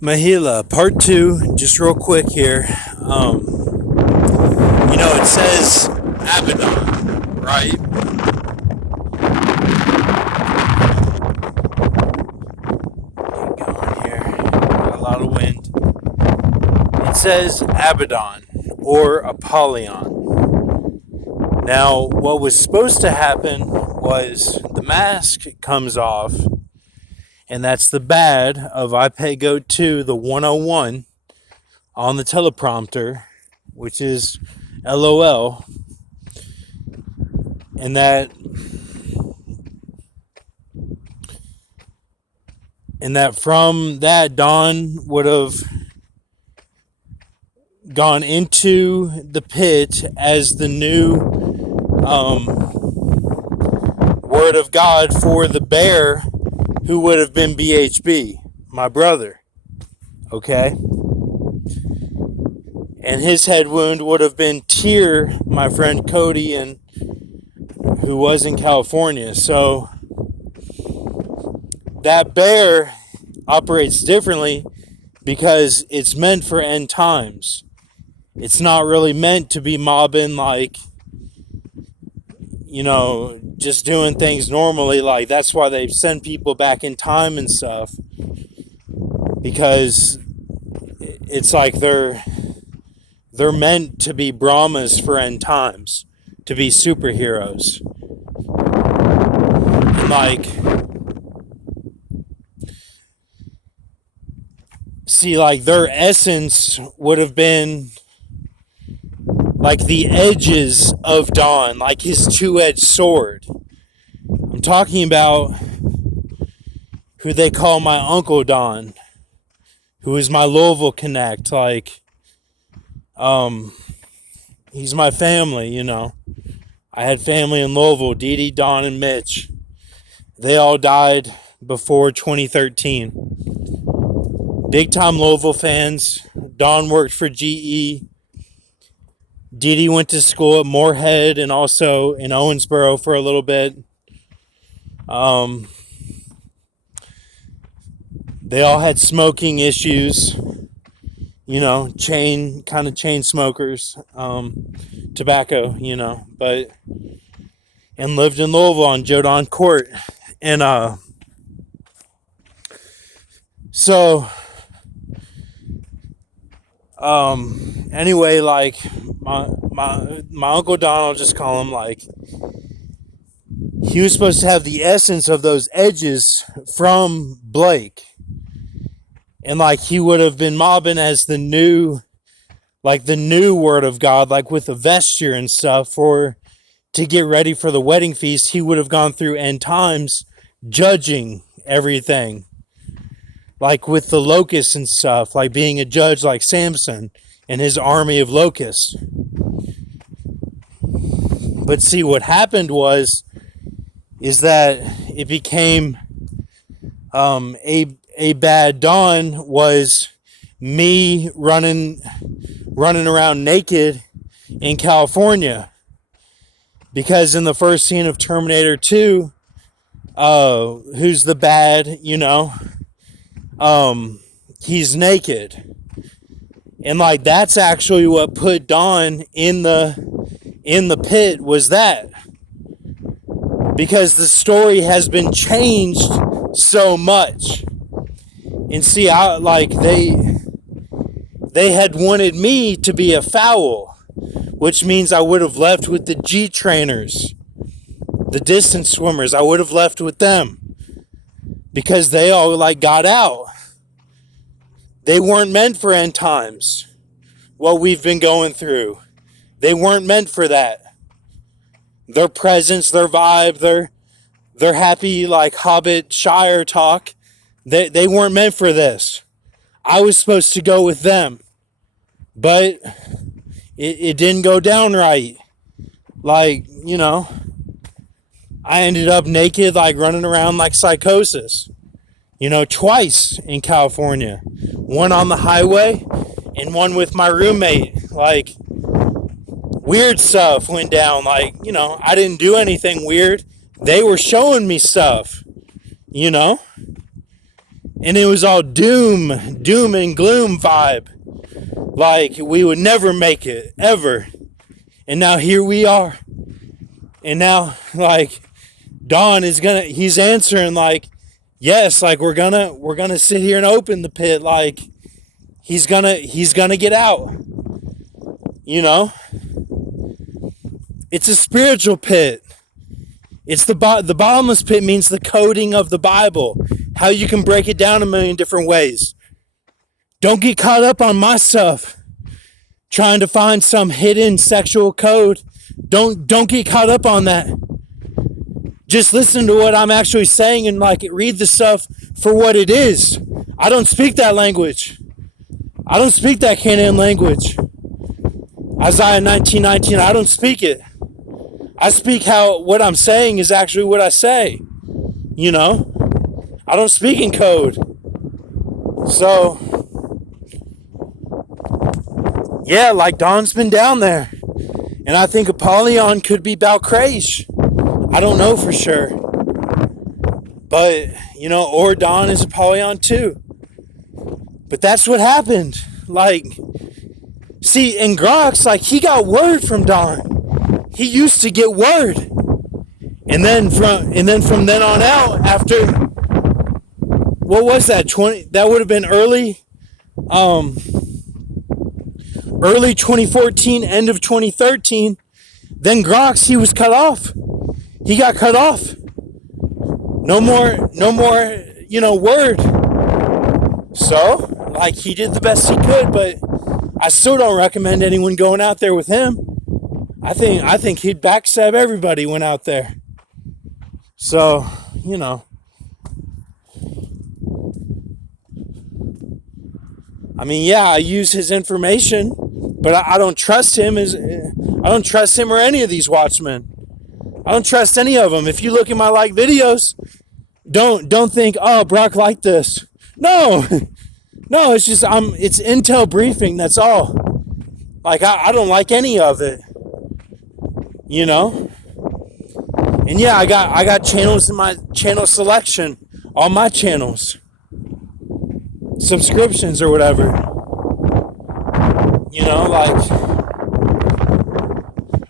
Mahila, part two, just real quick here. It says Abaddon, right? Get going here. Got a lot of wind. It says Abaddon or Apollyon. Now, what was supposed to happen was the mask comes off, and that's the bad of I Pay Go 2, the 101 on the teleprompter, which is LOL, and that from that Don would have gone into the pit as the new word of God for the bear, who would have been BHB, my brother. Okay? And his head wound would have been Tyr, my friend Cody, and who was in California. So that bear operates differently because it's meant for end times. It's not really meant to be mobbing, like, just doing things normally. Like, that's why they send people back in time and stuff, because it's like they're meant to be Brahmas for end times, to be superheroes. And their essence would have been like the edges of Don, like his two-edged sword. I'm talking about who they call my Uncle Don, who is my Louisville Connect. He's my family, I had family in Louisville, Dee Dee, Don, and Mitch. They all died before 2013. Big time Louisville fans. Don worked for GE. Dee Dee went to school at Moorhead and also in Owensboro for a little bit. They all had smoking issues, chain smokers, tobacco, and lived in Louisville on Joe Don Court. And anyway, like my Uncle Don, I'll just call him, he was supposed to have the essence of those edges from Blake. And he would have been mobbing as the new word of God, with a vesture and stuff to get ready for the wedding feast. He would have gone through end times judging everything, with the locusts and stuff, being a judge like Samson and his army of locusts. But see, what happened is that it became a bad dawn was me running around naked in California, because in the first scene of Terminator 2, who's the bad, he's naked, and that's actually what put Don in the pit, was that, because the story has been changed so much. And see, they had wanted me to be a foul, which means I would have left with the G trainers, the distance swimmers. I would have left with them, because they all got out. They weren't meant for end times, what we've been going through. They weren't meant for that. Their presence, their vibe, their happy Hobbit Shire talk, they weren't meant for this. I was supposed to go with them, but it didn't go down right. I ended up naked, running around like Psychosis, twice in California. One on the highway and one with my roommate. Weird stuff went down. I didn't do anything weird. They were showing me stuff, And it was all doom and gloom vibe. Like we would never make it, ever. And now here we are. And now, like, Don he's answering like, yes, like we're gonna sit here and open the pit. Like he's gonna get out. You know? It's a spiritual pit. It's the bottomless pit means the coding of the Bible. How you can break it down a million different ways. Don't get caught up on my stuff. Trying to find some hidden sexual code. Don't get caught up on that. Just listen to what I'm actually saying and like read the stuff for what it is. I don't speak that language. I don't speak that Canaan language. Isaiah 19:19, I don't speak it. I speak how what I'm saying is actually what I say. You know? I don't speak in code. So, yeah, like Don's been down there. And I think Apollyon could be about crazy. I don't know for sure. But, you know, or Don is Apollyon too. But that's what happened. Like, see, in Grox, like, he got word from Don. He used to get word. And then from then on out, after, what was that, that would have been early 2014, end of 2013, then Grox, he was cut off. He got cut off. No more, you know, word. So, like, he did the best he could, but I still don't recommend anyone going out there with him. I think he'd backstab everybody went out there. So, you know. I mean, yeah, I use his information, but I don't trust him I don't trust him or any of these watchmen. I don't trust any of them. If you look at my like videos, don't think, oh, Brock liked this. No, no, it's just it's intel briefing. That's all. Like I don't like any of it. You know. And yeah, I got channels in my channel selection, all my channels, subscriptions or whatever. You know, like.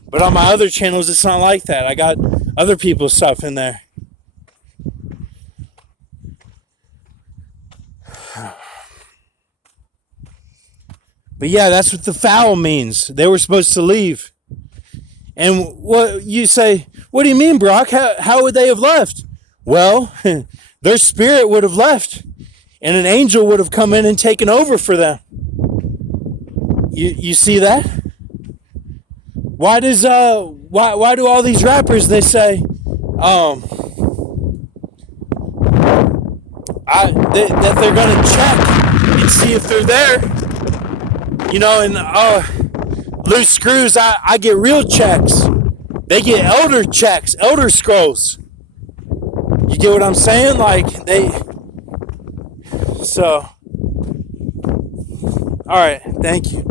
But on my other channels, it's not like that. I got other people's stuff in there. But yeah, that's what the foul means. They were supposed to leave. And what you say, what do you mean, Brock? How would they have left? Well, their spirit would have left. And an angel would have come in and taken over for them. You see that? Why do all these rappers, they say, that they're gonna check and see if they're there, you know, and loose screws, I get real checks. They get elder checks, elder scrolls. You get what I'm saying? Like so. All right, thank you.